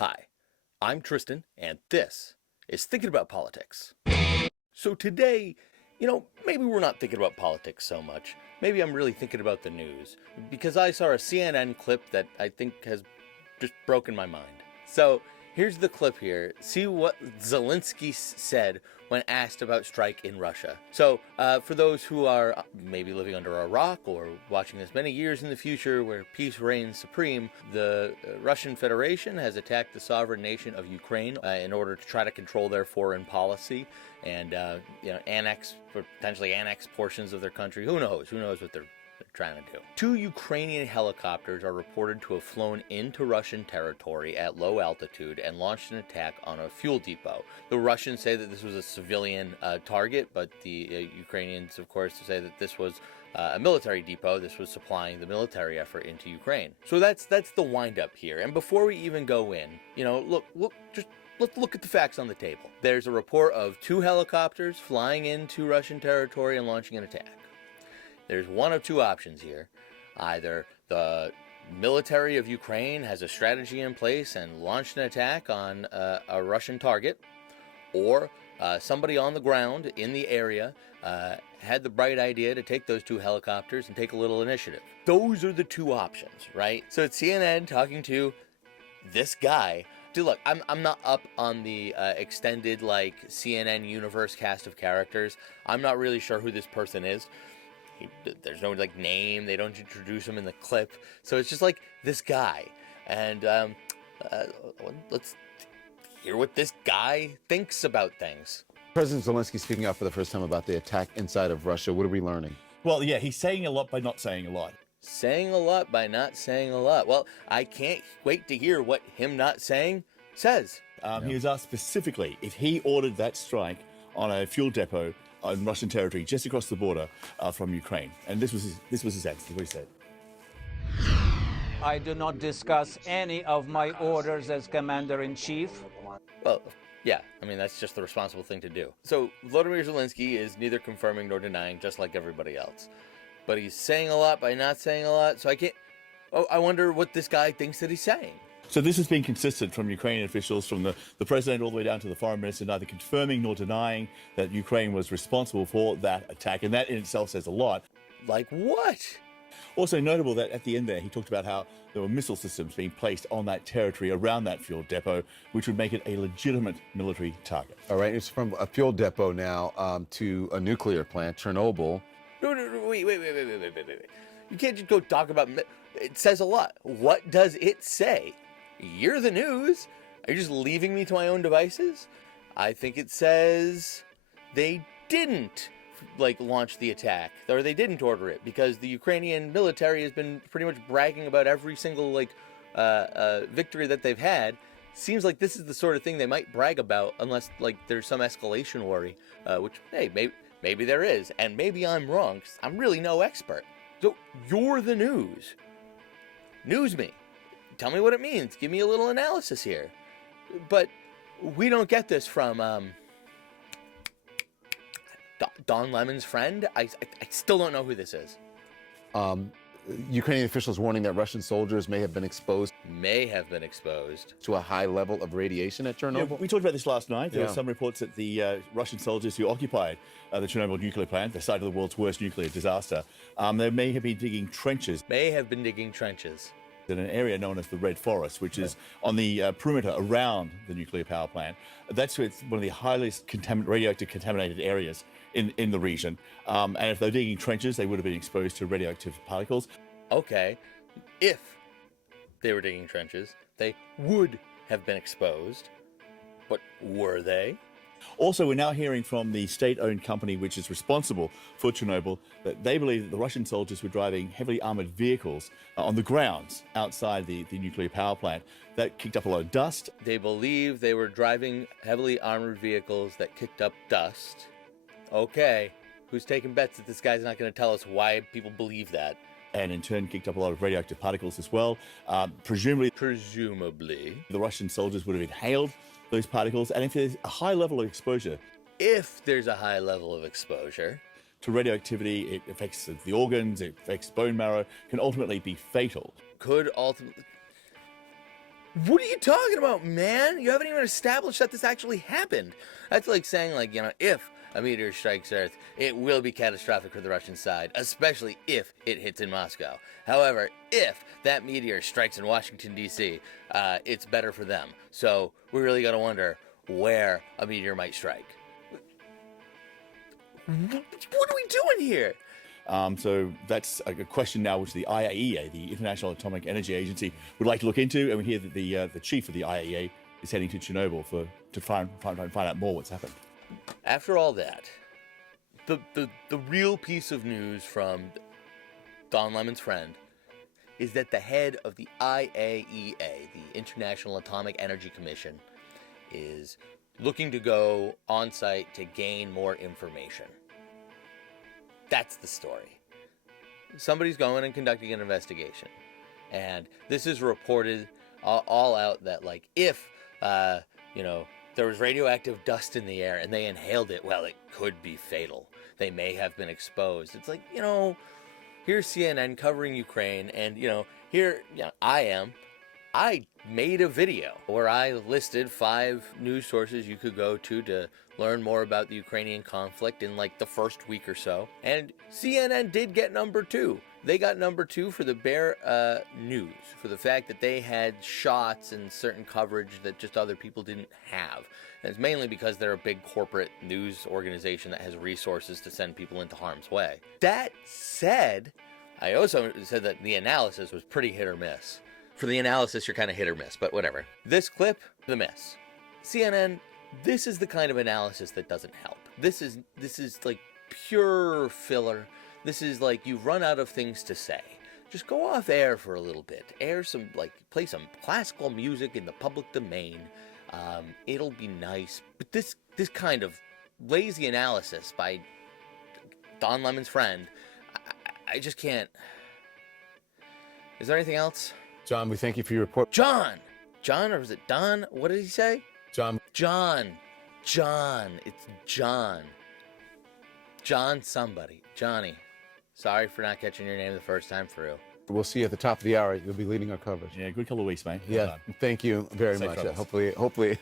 Hi, I'm Tristan, and this is Thinking About Politics. So today, maybe we're not thinking about politics so much. Maybe I'm really thinking about the news, because I saw a CNN clip that I think has just broken my mind. So here's the clip here. See what Zelensky said when asked about strike in Russia. So for those who are maybe living under a rock or watching this many years in the future where peace reigns supreme, the Russian Federation has attacked the sovereign nation of Ukraine in order to try to control their foreign policy and potentially annex portions of their country. Who knows? Who knows what they're trying to do. 2 Ukrainian helicopters are reported to have flown into Russian territory at low altitude and launched an attack on a fuel depot. The Russians say that this was a civilian target, but the Ukrainians, of course, say that this was a military depot. This was supplying the military effort into Ukraine. So that's the wind-up here. And before we even go in, let's look at the facts on the table. There's a report of 2 helicopters flying into Russian territory and launching an attack. There's one of 2 options here. Either the military of Ukraine has a strategy in place and launched an attack on a Russian target, or somebody on the ground in the area had the bright idea to take those 2 helicopters and take a little initiative. Those are the 2 options, right? So it's CNN talking to this guy. Dude, look, I'm not up on the extended CNN universe cast of characters. I'm not really sure who this person is. There's no name. They don't introduce him in the clip, so it's just this guy. And let's hear what this guy thinks about things. President Zelensky speaking out for the first time about the attack inside of Russia. What are we learning? Well, yeah, he's saying a lot by not saying a lot. Saying a lot by not saying a lot. Well, I can't wait to hear what him not saying says. He was asked specifically if he ordered that strike on a fuel depot on Russian territory just across the border from Ukraine. And this was his answer, what he said. I do not discuss any of my orders as commander-in-chief. Well, yeah, that's just the responsible thing to do. So Volodymyr Zelensky is neither confirming nor denying, just like everybody else. But he's saying a lot by not saying a lot, so I wonder what this guy thinks that he's saying. So this has been consistent from Ukrainian officials, from the president all the way down to the foreign minister, neither confirming nor denying that Ukraine was responsible for that attack. And that in itself says a lot. Like what? Also notable that at the end there, he talked about how there were missile systems being placed on that territory around that fuel depot, which would make it a legitimate military target. All right, it's from a fuel depot now to a nuclear plant, Chernobyl. No, wait. You can't just go talk about it. Says a lot. What does it say? You're the news. Are you just leaving me to my own devices? I think it says they didn't launch the attack, or they didn't order it, because the Ukrainian military has been pretty much bragging about every single victory that they've had. Seems like this is the sort of thing they might brag about, unless there's some escalation worry, which hey, maybe there is, and maybe I'm wrong, 'cause I'm really no expert. So you're the news. News me. Tell me what it means. Give me a little analysis here. But we don't get this from Don Lemmon's friend. I still don't know who this is. Ukrainian officials warning that Russian soldiers may have been exposed to a high level of radiation at Chernobyl. Yeah, we talked about this last night. There were some reports that the Russian soldiers who occupied the Chernobyl nuclear plant, the site of the world's worst nuclear disaster, they may have been digging trenches. In an area known as the Red Forest, which is on the perimeter around the nuclear power plant. That's one of the highest radioactive contaminated areas in the region. And if they're digging trenches, they would have been exposed to radioactive particles. Okay, if they were digging trenches, they would have been exposed. But were they? Also, we're now hearing from the state-owned company which is responsible for Chernobyl that they believe that the Russian soldiers were driving heavily armored vehicles on the grounds outside the nuclear power plant. That kicked up a lot of dust. They believe they were driving heavily armored vehicles that kicked up dust. Okay, who's taking bets that this guy's not going to tell us why people believe that? And in turn kicked up a lot of radioactive particles as well. Presumably, the Russian soldiers would have inhaled those particles, and if there's a high level of exposure to radioactivity, it affects the organs, it affects bone marrow, can ultimately be fatal. What are you talking about, man? You haven't even established that this actually happened. That's like saying, like, if a meteor strikes Earth, it will be catastrophic for the Russian side, especially if it hits in Moscow. However, if that meteor strikes in Washington, D.C., it's better for them. So we really got to wonder where a meteor might strike. What are we doing here? So that's a question now which the IAEA, the International Atomic Energy Agency, would like to look into. And we hear that the chief of the IAEA is heading to Chernobyl to find out more what's happened. After all that, the real piece of news from Don Lemon's friend is that the head of the IAEA, the International Atomic Energy Commission, is looking to go on site to gain more information. That's the story. Somebody's going and conducting an investigation. And this is reported all out that, like, if, there was radioactive dust in the air and they inhaled it, well, it could be fatal. They may have been exposed. It's like, here's CNN covering Ukraine, and, here I made a video where I listed 5 news sources you could go to learn more about the Ukrainian conflict in like the first week or so. And CNN did get number 2. They got number 2 for the bare news, for the fact that they had shots and certain coverage that just other people didn't have. And it's mainly because they're a big corporate news organization that has resources to send people into harm's way. That said, I also said that the analysis was pretty hit or miss. For the analysis, you're kind of hit or miss, but whatever. This clip, the miss. CNN, this is the kind of analysis that doesn't help. This is like pure filler. This is like you've run out of things to say. Just go off air for a little bit. Play some classical music in the public domain. It'll be nice. But this kind of lazy analysis by Don Lemon's friend, I just can't. Is there anything else? John, we thank you for your report. John, or was it Don? What did he say? John. It's John. John somebody. Johnny. Sorry for not catching your name the first time through. We'll see you at the top of the hour. You'll be leading our coverage. Yeah, good couple of weeks, mate. Yeah, thank you very much. Hopefully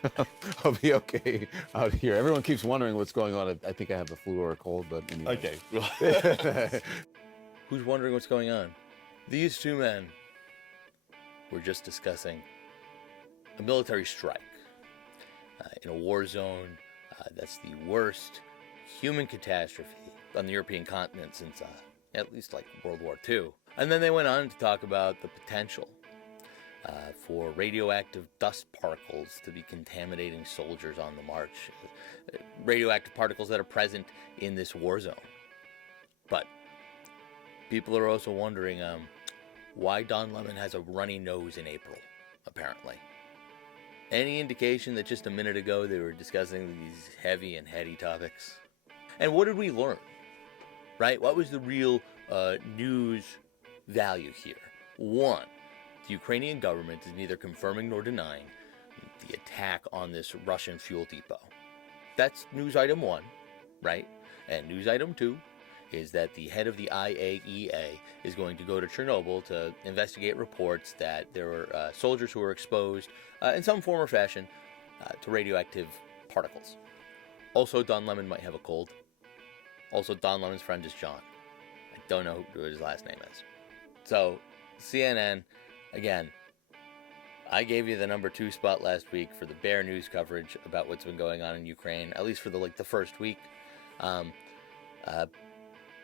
I'll be okay out here. Everyone keeps wondering what's going on. I think I have the flu or a cold, but anyway. Okay. Who's wondering what's going on? These two men were just discussing a military strike in a war zone that's the worst human catastrophe on the European continent since at least like World War II. And then they went on to talk about the potential for radioactive dust particles to be contaminating soldiers on the march. Radioactive particles that are present in this war zone. But people are also wondering why Don Lemon has a runny nose in April, apparently. Any indication that just a minute ago they were discussing these heavy and heady topics? And what did we learn? Right? What was the real news value here? 1, the Ukrainian government is neither confirming nor denying the attack on this Russian fuel depot. That's news item 1, right? And news item 2 is that the head of the IAEA is going to go to Chernobyl to investigate reports that there were soldiers who were exposed in some form or fashion to radioactive particles. Also, Don Lemon might have a cold. Also, Don Lemon's friend is John. I don't know who his last name is. So, CNN, again, I gave you the number 2 spot last week for the bare news coverage about what's been going on in Ukraine, at least for the first week.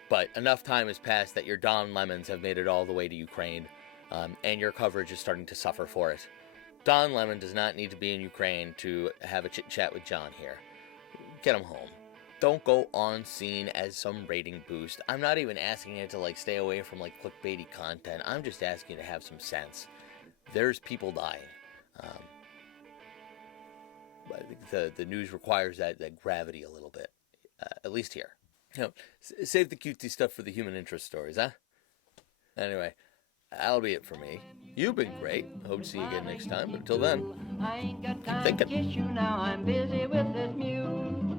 But enough time has passed that your Don Lemons have made it all the way to Ukraine, and your coverage is starting to suffer for it. Don Lemon does not need to be in Ukraine to have a chit-chat with John here. Get him home. Don't go on scene as some rating boost. I'm not even asking you to stay away from clickbaity content. I'm just asking you to have some sense. There's people dying. I think the news requires that gravity a little bit, at least here. Save the cutesy stuff for the human interest stories, huh? Anyway, that'll be it for me. You've been great. Hope to see you again next time. But until then, I ain't got time Thinkin. to kiss you now. I'm busy with this mule.